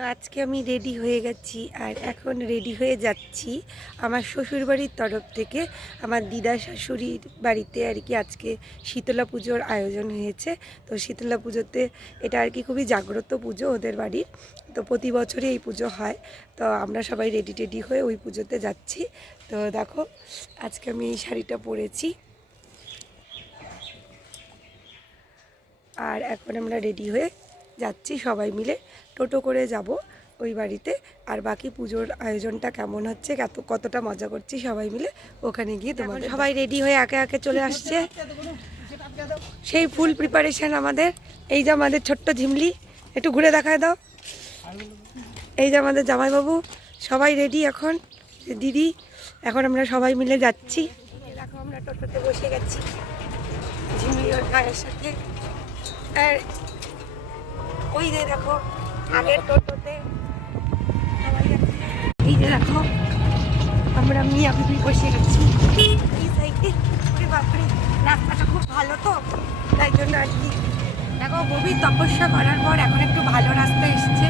তো আজকে আমি রেডি হয়ে গেছি আর এখন রেডি হয়ে যাচ্ছি আমার শ্বশুরবাড়ির তরফ থেকে আমার দিদা শাশুড়ির বাড়িতে আর কি আজকে শীতলা পুজোর আয়োজন হয়েছে। তো শীতলা পুজোতে এটা আর কি খুবই জাগ্রত পুজো ওদের বাড়ির। তো প্রতি বছরই এই পুজো হয়। তো আমরা সবাই রেডি টেডি হয়ে ওই পুজোতে যাচ্ছি। তো দেখো, আজকে আমি এই শাড়িটা পরেছি। আর এখন আমরা রেডি হয়ে যাচ্ছি সবাই মিলে। টোটো করে যাব ওই বাড়িতে। আর বাকি পুজোর আয়োজনটা কেমন হচ্ছে কত কতটা মজা করছি সবাই মিলে ওখানে গিয়ে তোমাদের সবাই রেডি হয়ে একে একে চলে আসছে। সেই ফুল প্রিপারেশন আমাদের। এই যে আমাদের ছোট্ট ঝিমলি একটু ঘুরে দেখায় দাও। এই যে আমাদের জামাইবাবু সবাই রেডি এখন দিদি এখন আমরা সবাই মিলে যাচ্ছি। দেখো আমরা টোটোতে বসে গেছি ঝিমলি ওর ভাইয়ের সাথে। আর ওই যে দেখো আগের টোটোতে। এই দেখো, আমরা মিয়া বসে গেছি এই সাইডে বাপরে, রাস্তাটা খুব ভালো তো, তাই জন্য আর কি। দেখো গভীর তপস্যা করার পর এখন একটু ভালো রাস্তা এসছে।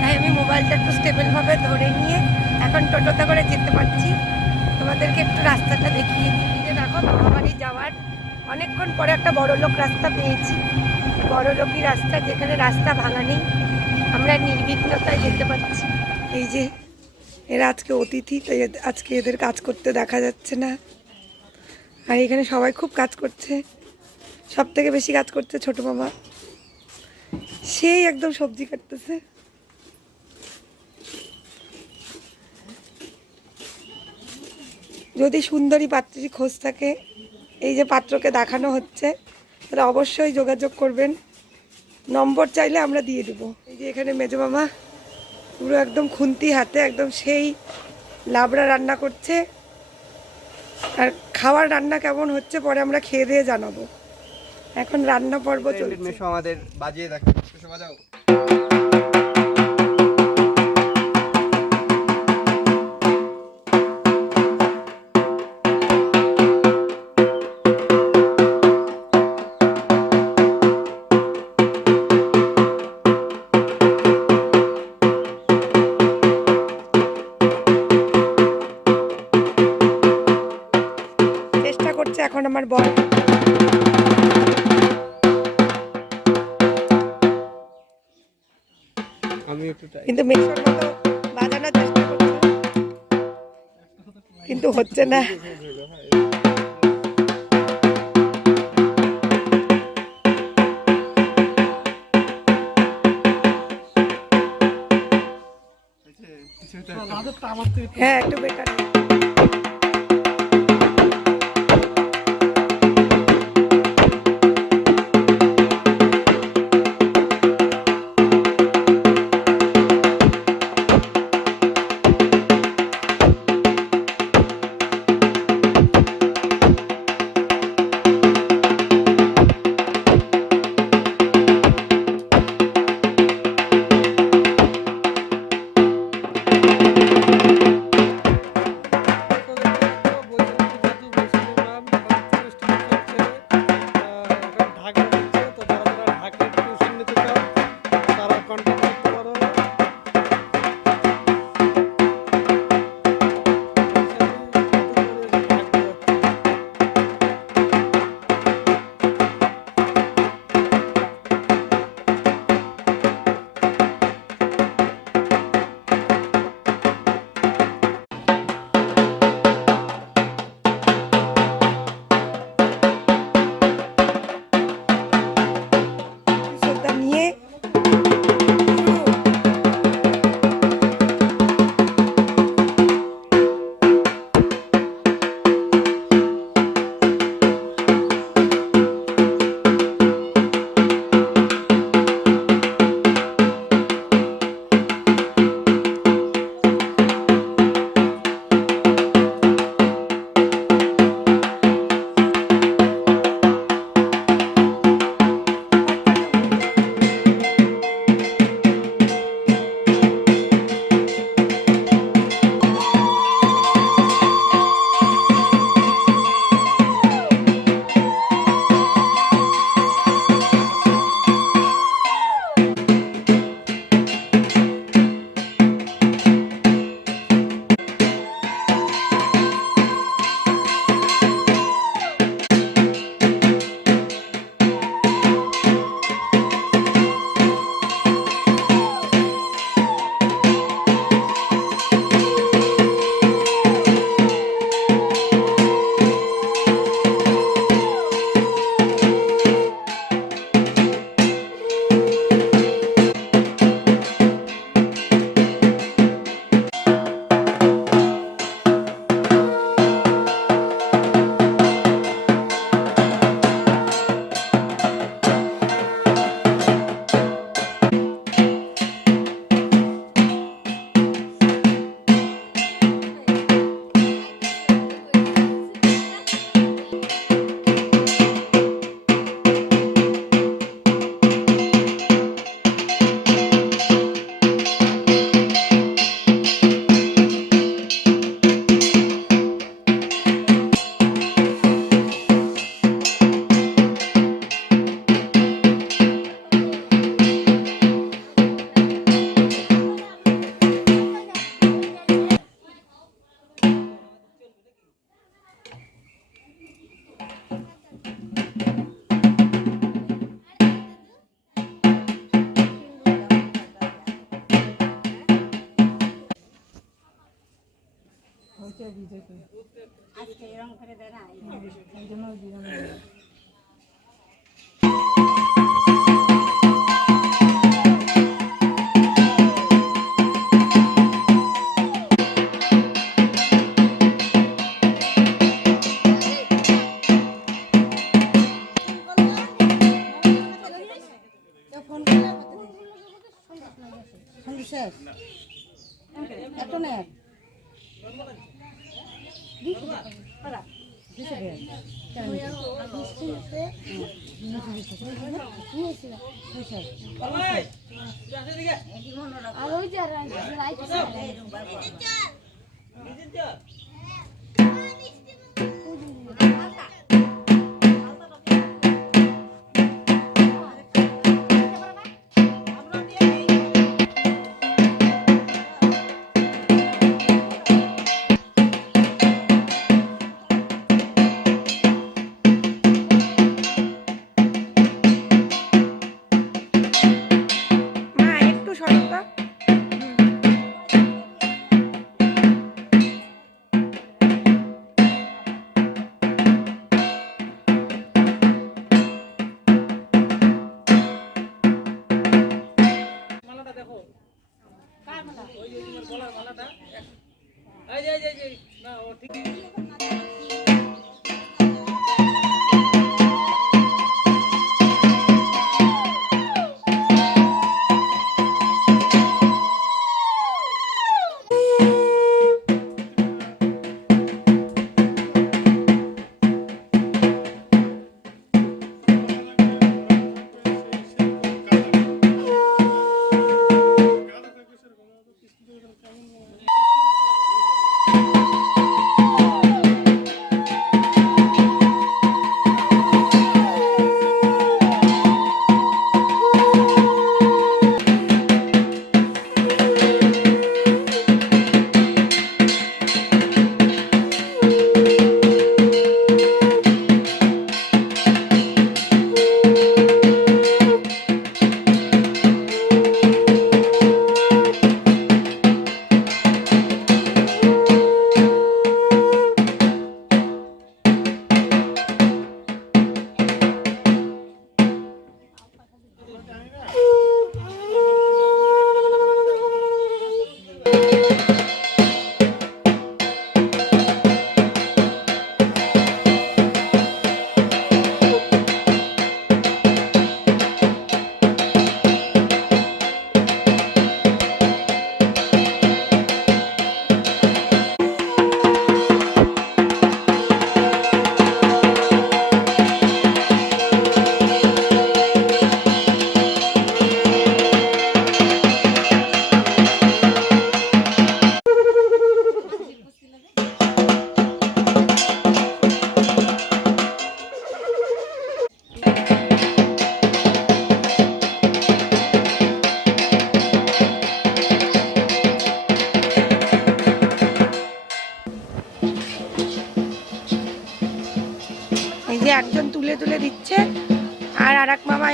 তাই আমি মোবাইলটা একটু স্টেবলভাবে ধরে নিয়ে এখন টোটোতে করে যেতে পারছি। তোমাদেরকে একটু রাস্তাটা দেখিয়ে দিই। যে দেখো মামাবাড়ি যাওয়ার অনেকক্ষণ পরে একটা বড় লোক রাস্তা পেয়েছি। বড় লোকই রাস্তা, যেখানে রাস্তা ভাঙা নেই। আমরা নির্বিঘ্নতায় যেতে পারছি। এই যে, এরা আজকে অতিথি তাই আজকে এদের কাজ করতে দেখা যাচ্ছে না। আর এখানে সবাই খুব কাজ করছে। সব থেকে বেশি কাজ করছে ছোট মামা। সেই একদম সবজি কাটতেছে। যদি সুন্দরী পাত্রী খোঁজ থাকে, এই যে পাত্রকে দেখানো হচ্ছে, তাহলে অবশ্যই যোগাযোগ করবেন। নম্বর চাইলে আমরা দিয়ে দেবো। এই যে এখানে মেজো মামা পুরো একদম খুন্তি হাতে একদম সেই লাবড়া রান্না করছে। আর খাওয়ার রান্না কেমন হচ্ছে পরে আমরা খেয়ে দিয়ে জানাব। এখন রান্না পর্ব চলছে। আমাদের বাজিয়ে দেখো। বাজাও। চেষ্টা এখন আমার বর। আমি একটু কিন্তু মেশোর মতো বাজানোর চেষ্টা করছে। কিন্তু হচ্ছে না। হ্যাঁ একটু বেটার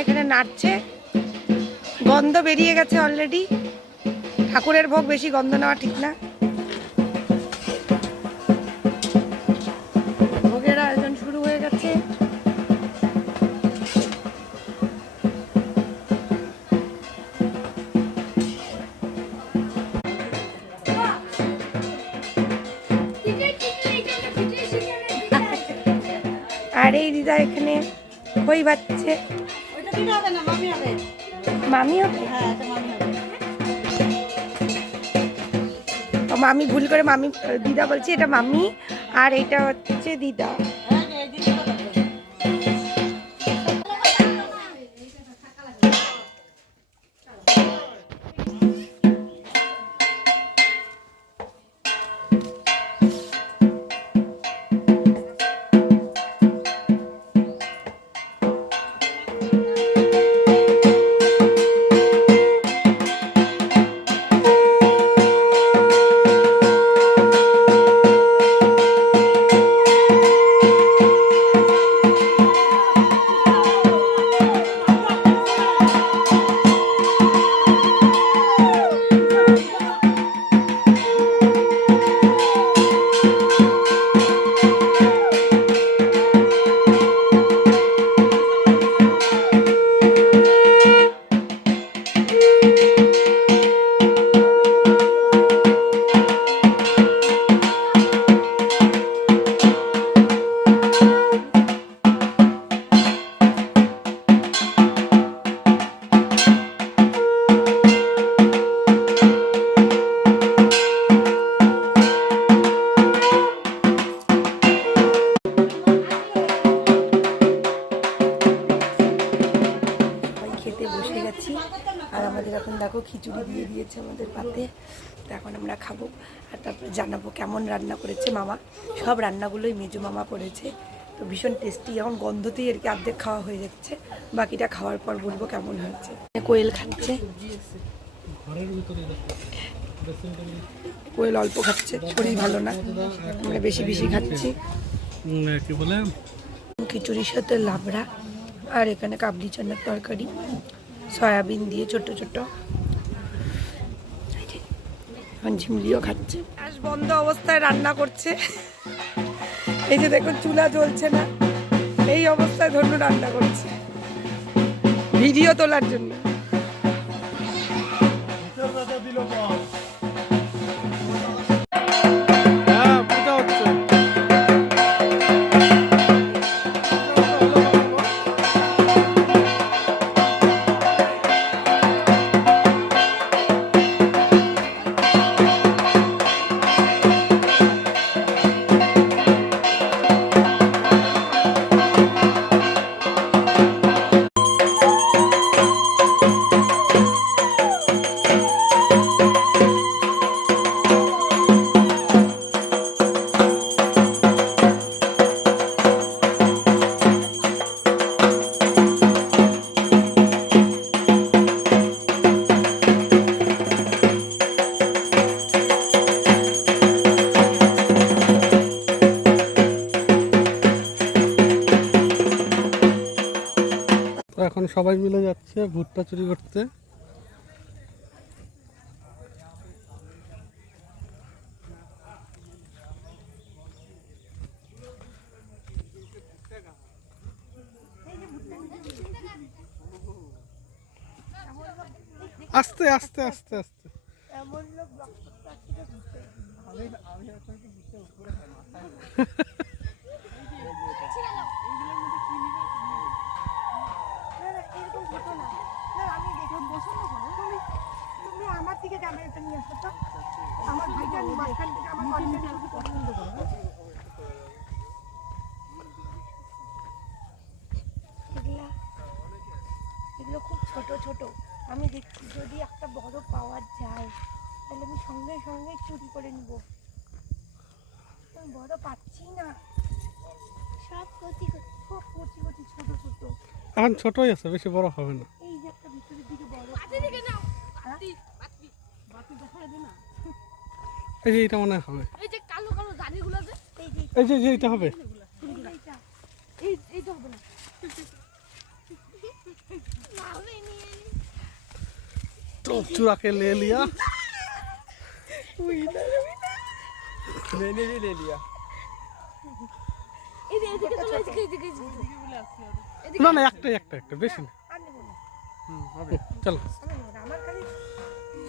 এখানে নাচছে গন্ধ বেরিয়ে গেছে অলরেডি ঠাকুরের ভোগ বেশি গন্ধ নেওয়া ঠিক না। ভোগের আয়োজন শুরু হয়ে গেছে। আর এই দিদা এখানে খই বাচ্ছে মামি মামি ভুল করে মামি দিদা বলছে এটা মামি আর এটা হচ্ছে দিদা। কেমন রান্না করেছে মামা? সব রান্নাগুলোই মেজু মামা করেছে। তো ভীষণ টেস্টি এখন গন্ধতেই আর কি অর্ধেক খাওয়া হয়ে যাচ্ছে। বাকিটা খাওয়ার পর বলব কেমন হয়েছে। কোয়েল খাচ্ছে। কোয়েল অল্প খাচ্ছে শরীর ভালো না। আমরা বেশি বেশি খাচ্ছি। কি বলে? খিচুড়ির সাথে লাবড়া আর এখানে কাবলি চানার তরকারি। সয়াবিন দিয়ে ছোট ছোট এখন ঝিমলিও খাচ্ছে। বন্ধ অবস্থায় রান্না করছে। এই যে দেখুন, চুলা জ্বলছে না। এই অবস্থায় ধরুন রান্না করছে। ভিডিও তোলার জন্য। যাচ্ছে ভুট্টা চুরি করতে। আস্তে আস্তে আস্তে আস্তে। আমার দিকে ক্যামেরাটা নিয়ে আসো তো। আমার ভাইটা মাঝখান থেকে আমার কন্টেন্ট পছন্দ করো। এগুলা এগুলো খুব ছোট ছোট। আমি দেখছি যদি একটা বড় পাওয়া যায় তাহলে আমি সঙ্গে সঙ্গে চুরি করে নিব। আমি বড় পাচ্ছি না। সব কচি কচি সব কচি কচি ছোট ছোট। এখন ছোটই আছে বেশি বড় হবে না। এই যে একটা ভিতরের দিকে বড় এই যে এটা মনে হয় হবে এই যে কালো কালো দাড়িগুলো যে এই যে এই যে যে এটা হবে এইটা এই এইটা হবে না আমি নিয়ে নি तो चुरा के ले लिया मैंने भी ले लिया এই যে এদিকে চলে এদিকে এদিকে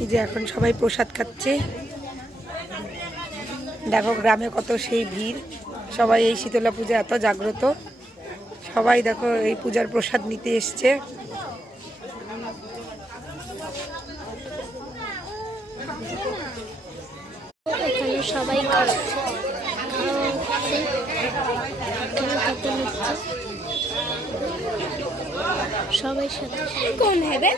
এই যে এখন সবাই প্রসাদ খাচ্ছে। দেখো গ্রামে কত সেই ভিড়। সবাই এই শীতলা পূজা এত জাগ্রত। সবাই দেখো এই পূজার প্রসাদ নিতে এসছে। কোন হবে?